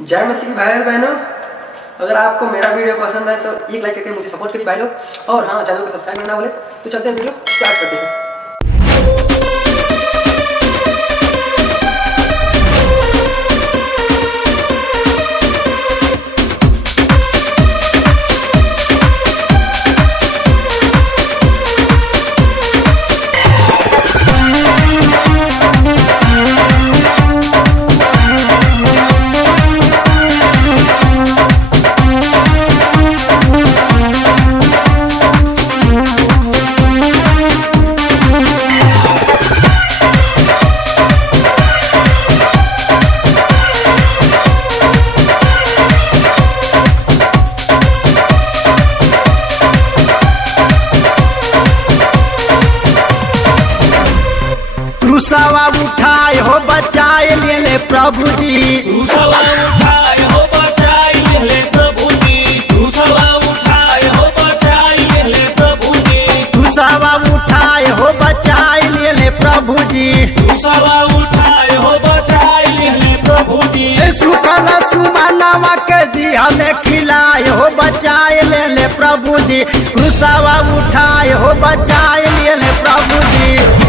जय मसीह की भाई और बहनों, अगर आपको मेरा वीडियो पसंद है तो एक लाइक करके मुझे सपोर्ट करिए भाई लोग। और हाँ, चैनल को सब्सक्राइब करना बोले तो चलते हैं वीडियो स्टार्ट करते हैं। क्रूसवा उठाए हो बचाए ले प्रभु जी। क्रूसवा उठाए हो बचाए ले प्रभु जी। क्रूसवा उठाए हो बचाए ले प्रभु जी। क्रूसवा उठाए हो बचाए ले प्रभु जी। क्रूसवा उठाए हो बचाए ले प्रभु जी। सुखल सुमनवा के दिया में खिलाए हो बचाए ले प्रभु जी। क्रूसवा उठाए हो बचाए ले प्रभु जी।